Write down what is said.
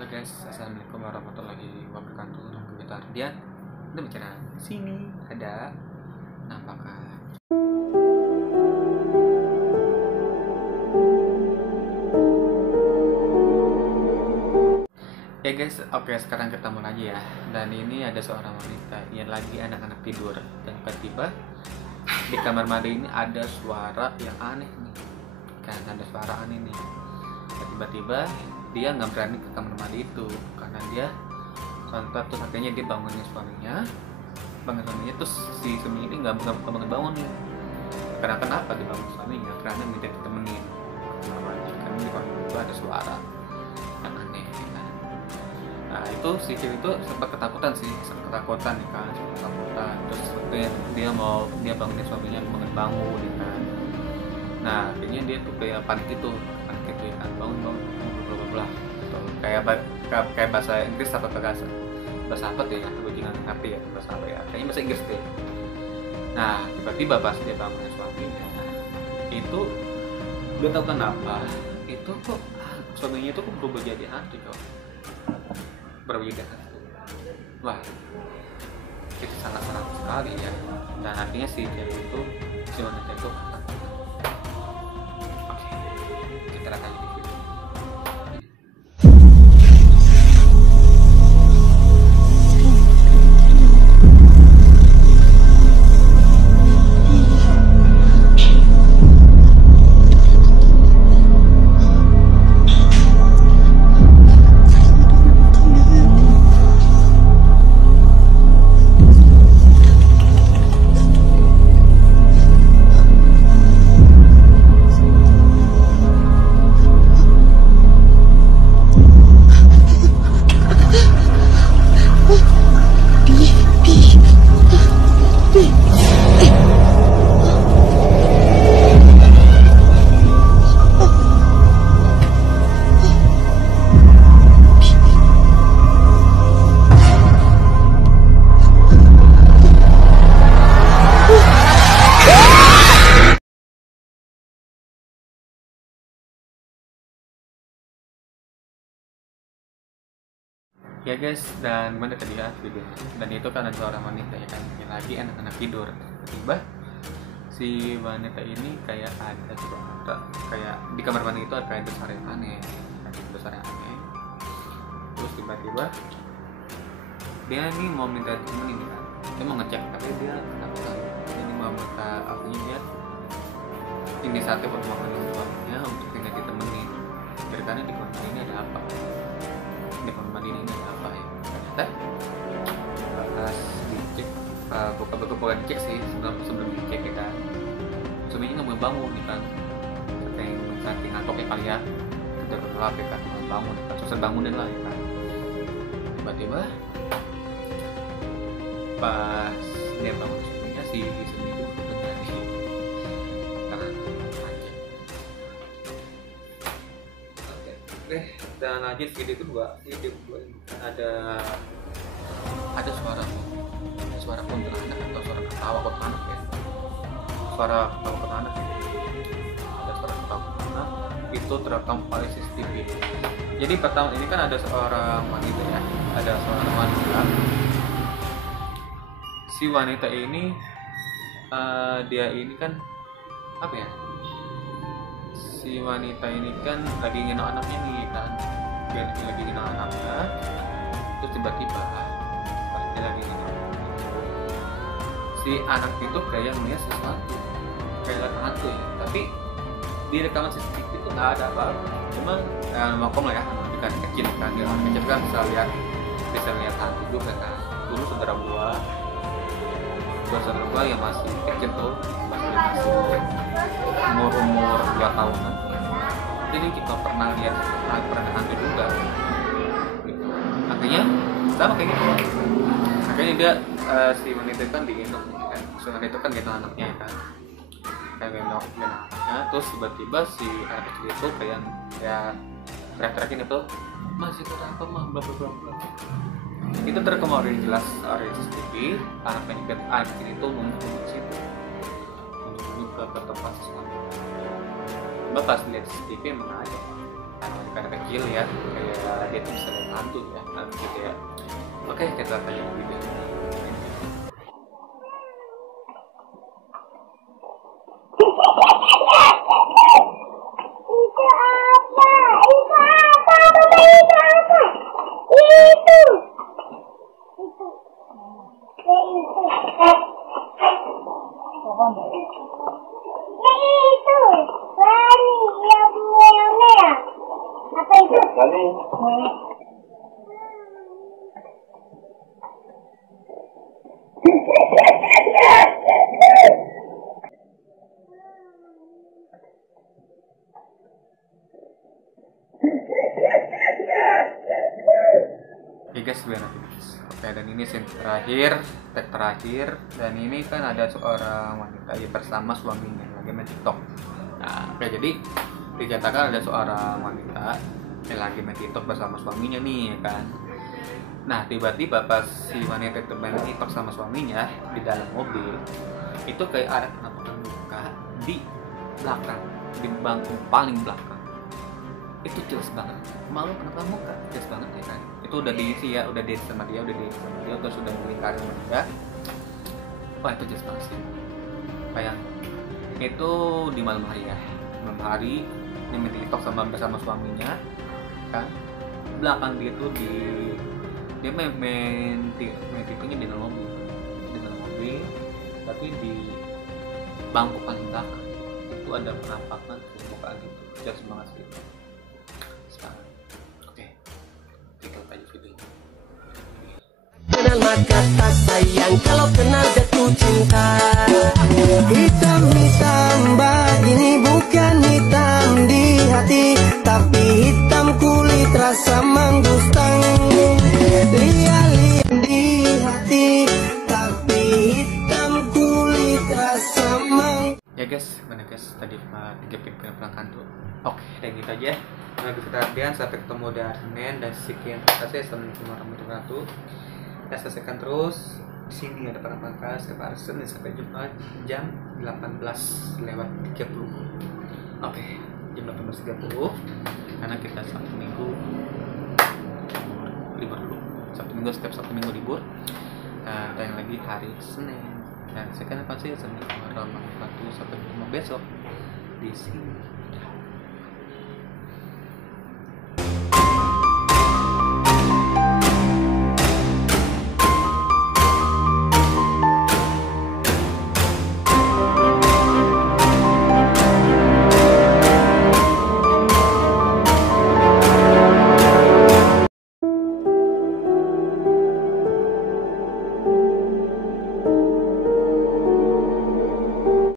Halo guys, assalamualaikum warahmatullahi wabarakatuh. Nama kita Ardian. Kita bicara sini ada apakah? Ya guys, oke sekarang kita mulai aja ya. Dan ini ada seorang wanita yang lagi anak-anak tidur dan tiba-tiba di kamar mandi ini ada suara yang aneh nih. Kan ada suara aneh nih. Dan tiba-tiba dia nggak berani ke kamar mandi itu karena dia sontak, terus akhirnya dia bangunin suaminya terus si suami ini nggak bangun nih. Karena kenapa dibangun suaminya? Karena minta ditemenin ke kamar mandi karena di kamar mandi itu ada suara yang aneh kan. Nah itu si cewek itu sempat ketakutan nih kan, terus dia bangunin suaminya bangun nih kan. Nah akhirnya dia tuh kayak panik itu ya kan, bangun bla gitu. Kayak bahasa Inggris apa bahasa apa tuh ya, aku juga nggak ngerti ya bahasa apa ya, kayaknya bahasa Inggris deh. Nah tiba-tiba pas dia bangunin suaminya itu dia tahu kenapa itu kok suaminya itu kok berubah jadi hantu wah itu sangat sekali ya. Dan artinya si cewek itu si wanita itu oke, kita lihat aja di video. Ya guys, dan gimana tadi ya videonya? Dan itu kan ada seorang wanita ya kan, yang lagi anak-anak tidur. Tiba si wanita ini kayak ada suara, kayak di kamar mandi itu ada kayak besar yang aneh, Terus tiba-tiba dia nih mau minta temenin kan, dia mau ngecek tapi dia ketakutan. Dia ini mau minta artinya dia inisiatif untuk memanggil suaminya untuk tidak ditemenin. Ceritanya di kamar mandi ini ada apa? Di kamar mandi ini ada apa ya? Ternyata pas dicek, bukan dicek sih, sebelum dicek ya kan, suaminya nggak mau bangun nih kan, saking ngantuknya kali ya, terlelap ya kan, bangun, susah bangunin lah ya kan. Tiba-tiba pas dia bangun suaminya, si suami itu terjadi karena macet. Dan lanjut video kedua ada suara kuntilanak atau suara ketawa kuntilanak ya, ada suara ketawa kuntilanak itu terekam oleh CCTV. Jadi pertama ini kan ada seorang wanita ya, si wanita ini dia ini kan apa ya, si wanita ini kan lagi nginok anaknya nih kan, dia lagi nginok anaknya, terus tiba-tiba pas dia lagi nginok si anak itu kayak melihat sesuatu, kayak hantu ya, tapi di rekaman CCTV itu nggak ada apa-apa, cuma makom lah ya, kan kecil kan, dia kecil kan bisa lihat hantu juga kan. Dulu saudara gua yang masih kecil tuh, masih umur 2 tahunan, jadi kita pernah lihat hantu juga gitu. Akhirnya sama kayak gitu, akhirnya dia si wanita kan digendong kan, wanita itu kan gendong anaknya kan, gendong anaknya, terus tiba-tiba si anak kecil itu kayak teriak-teriakin itu, masih apa mah bla bla bla. Itu terekam jelas oleh CCTV. Anak kecil itu menuju situ, menuju ke tempat sesuatu. Pas lihat CCTV emang ada anak kecil ya, kayak dia tuh bisa lihat hantu ya, hantu gitu ya. Oke, kita akan lihat video ini. Ya guys, biar nanti guys. Oke, dan ini scene terakhir, tag terakhir, dan ini kan ada seorang wanita ya bersama suaminya lagi main TikTok. Nah, oke, jadi dikatakan ada seorang wanita yang lagi main TikTok bersama suaminya nih, ya kan. Nah, tiba-tiba pas si wanita itu main TikTok sama suaminya di dalam mobil, itu kayak ada penampakan muka di belakang, di bangku paling belakang. Itu jelas banget, malu penampakan muka jelas banget ya kan. Itu udah diisi ya, udah diisi sama dia, terus udah melingkari sama dia. Wah, itu jelas banget sih. Bayang, itu di malam hari ya, malam hari dia main TikTok bersama suaminya kan. Belakang dia tuh dia main TikToknya di dalam mobil, tapi di bangku paling belakang itu ada penampakan muka gitu, jelas banget gitu. Oke, kita lihat aja videonya. Kenal maka tak sayang, kalau kenal jatuh cinta. Hitam-hitam begini bukan hitam di hati, tapi hitam kulit rasa menggustang. Lihat di hati, tapi hitam kulit rasa Ya guys, mana guys tadi 3 video belakang tuh. Oke, dan gitu aja. Nah, kita sampai ketemu di hari Senin, dan sekian terima kasih. Assalamualaikum warahmatullahi wabarakatuh. Ya, saksikan terus di sini ada para pangkas setiap hari Senin sampai Jumat jam 18:30. Oke, jam 18:30 karena kita Sabtu Minggu libur dulu. Setiap Sabtu Minggu libur. Nah, tayang lagi hari Senin. Dan sekian terima kasih. Assalamualaikum warahmatullahi wabarakatuh. Sampai jumpa besok di sini.